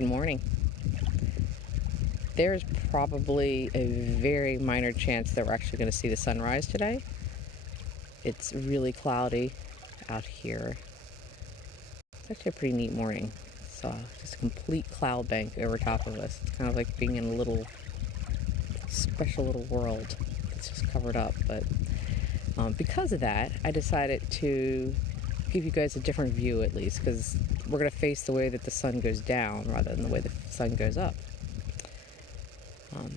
Good morning. There's probably a very minor chance that we're actually going to see the sunrise today. It's really cloudy out here. It's actually a pretty neat morning. It's just a complete cloud bank over top of us. It's kind of like being in a little special little world. It's just covered up. But because of that, I decided to give you guys a different view at least, because we're going to face the way that the sun goes down rather than the way the sun goes up.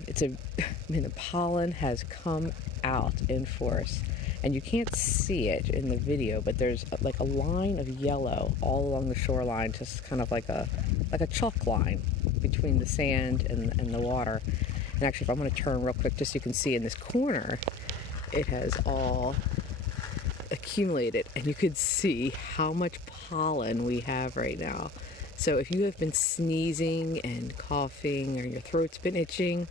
The pollen has come out in force, and you can't see it in the video, but there's like a line of yellow all along the shoreline, just kind of like a chalk line between the sand and the water. And actually, if I'm going to turn real quick, just so you can see in this corner, it has all accumulated, and you could see how much pollen we have right now. So if you have been sneezing and coughing, or your throat's been itching,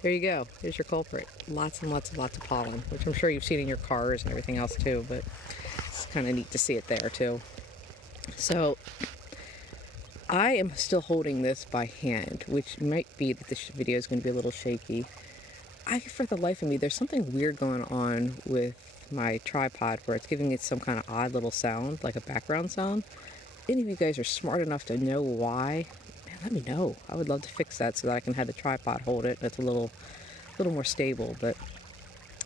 there you go. There's your culprit. Lots and lots of pollen, which I'm sure you've seen in your cars and everything else too, but it's kind of neat to see it there too. So I am still holding this by hand, which might be that this video is going to be a little shaky. For the life of me, there's something weird going on with my tripod where it's giving it some kind of odd little sound, like a background sound. Any of you guys are smart enough to know why, man, let me know. I would love to fix that so that I can have the tripod hold it. It's a little more stable. But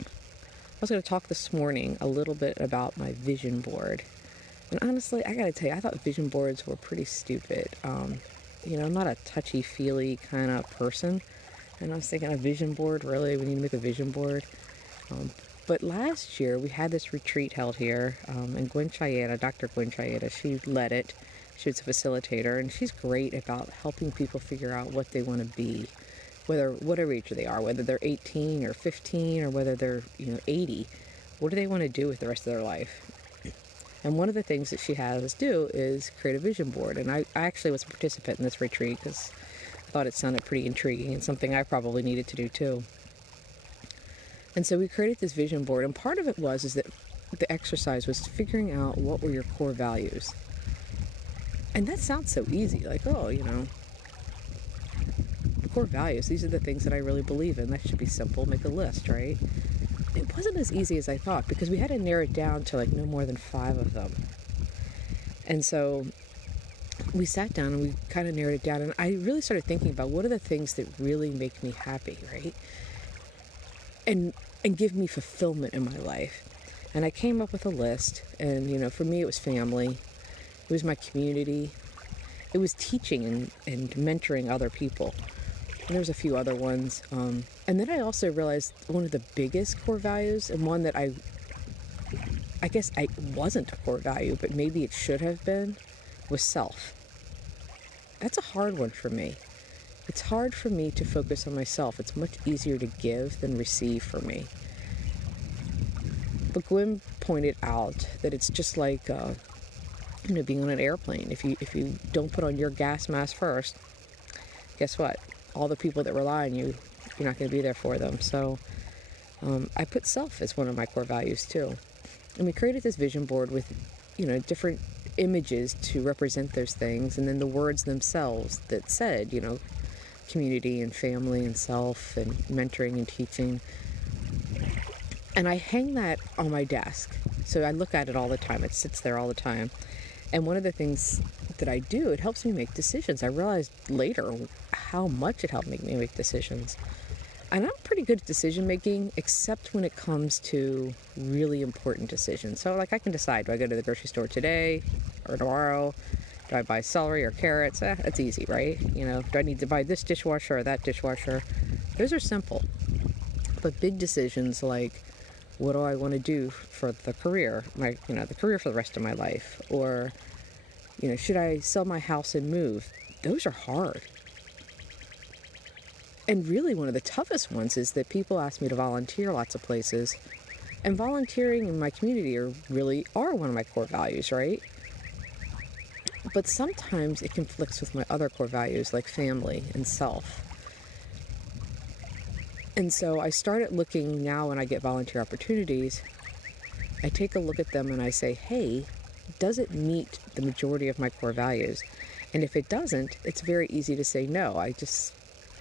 I was going to talk this morning a little bit about my vision board. And honestly, I got to tell you, I thought vision boards were pretty stupid. I'm not a touchy-feely kind of person. And I was thinking, a vision board, really? We need to make a vision board? But last year, we had this retreat held here, and Dr. Gwen Chieta, she led it. She was a facilitator, and she's great about helping people figure out what they want to be, whatever age they are, whether they're 18 or 15 or whether they're 80. What do they want to do with the rest of their life? And one of the things that she has us do is create a vision board. And I actually was a participant in this retreat because I thought it sounded pretty intriguing and something I probably needed to do too. And so we created this vision board, and part of it is that the exercise was figuring out what were your core values. And that sounds so easy, like, the core values, these are the things that I really believe in. That should be simple, make a list, right? It wasn't as easy as I thought, because we had to narrow it down to like no more than 5 of them. And so we sat down and we kind of narrowed it down, and I really started thinking about what are the things that really make me happy, right? And give me fulfillment in my life. And I came up with a list, and for me it was family, it was my community, it was teaching and mentoring other people, and there was a few other ones. And then I also realized one of the biggest core values, and one that I guess I wasn't a core value, but maybe it should have been, was self. That's a hard one for me. It's hard for me to focus on myself. It's much easier to give than receive for me. But Gwen pointed out that it's just like, being on an airplane. If you don't put on your gas mask first, guess what? All the people that rely on you, you're not going to be there for them. So I put self as one of my core values too. And we created this vision board with, different images to represent those things, and then the words themselves that said, community and family and self and mentoring and teaching. And I hang that on my desk. So I look at it all the time. It sits there all the time. And one of the things that I do, it helps me make decisions. I realized later how much it helped me make decisions. And I'm pretty good at decision making, except when it comes to really important decisions. So like I can decide, do I go to the grocery store today or tomorrow? Do I buy celery or carrots? That's easy, right? Do I need to buy this dishwasher or that dishwasher? Those are simple. But big decisions like, what do I want to do for the career, the career for the rest of my life? Or, should I sell my house and move? Those are hard. And really one of the toughest ones is that people ask me to volunteer lots of places. And volunteering in my community really are one of my core values, right? But sometimes it conflicts with my other core values like family and self. And so I started looking now when I get volunteer opportunities, I take a look at them and I say, hey, does it meet the majority of my core values? And if it doesn't, it's very easy to say no.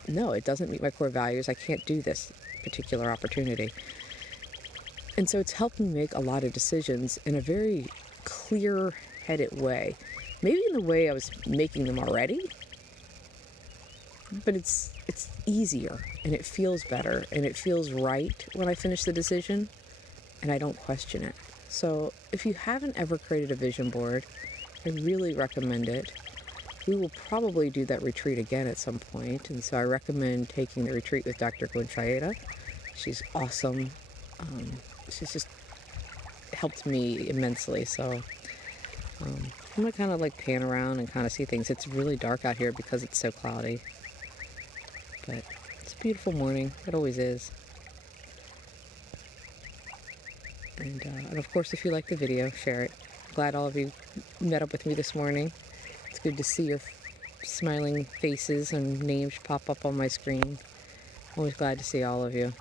No, it doesn't meet my core values. I can't do this particular opportunity. And so it's helped me make a lot of decisions in a very clear-headed way. Maybe in the way I was making them already, but it's easier, and it feels better, and it feels right when I finish the decision, and I don't question it. So if you haven't ever created a vision board, I really recommend it. We will probably do that retreat again at some point, and so I recommend taking the retreat with Dr. Gwen Shaeda. She's awesome. She's just helped me immensely. So I'm going to kind of like pan around and kind of see things. It's really dark out here because it's so cloudy, but it's a beautiful morning. It always is. And of course, if you like the video, share it. Glad all of you met up with me this morning. It's good to see your smiling faces and names pop up on my screen. Always glad to see all of you.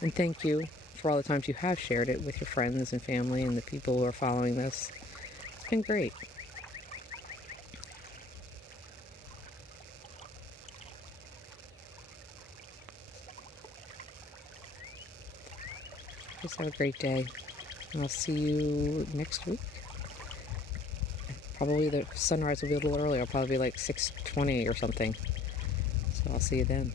And thank you for all the times you have shared it with your friends and family and the people who are following this. It's been great. Just have a great day. And I'll see you next week. Probably the sunrise will be a little earlier. It'll probably be like 6:20 or something. So I'll see you then.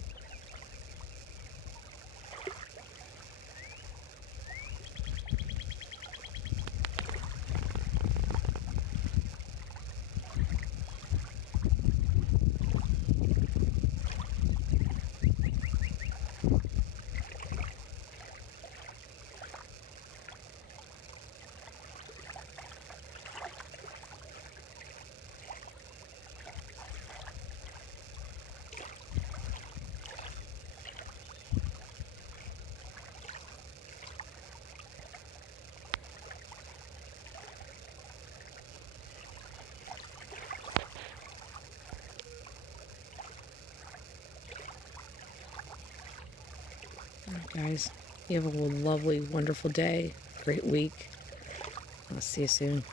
All right, guys. You have a lovely, wonderful day. Great week. I'll see you soon.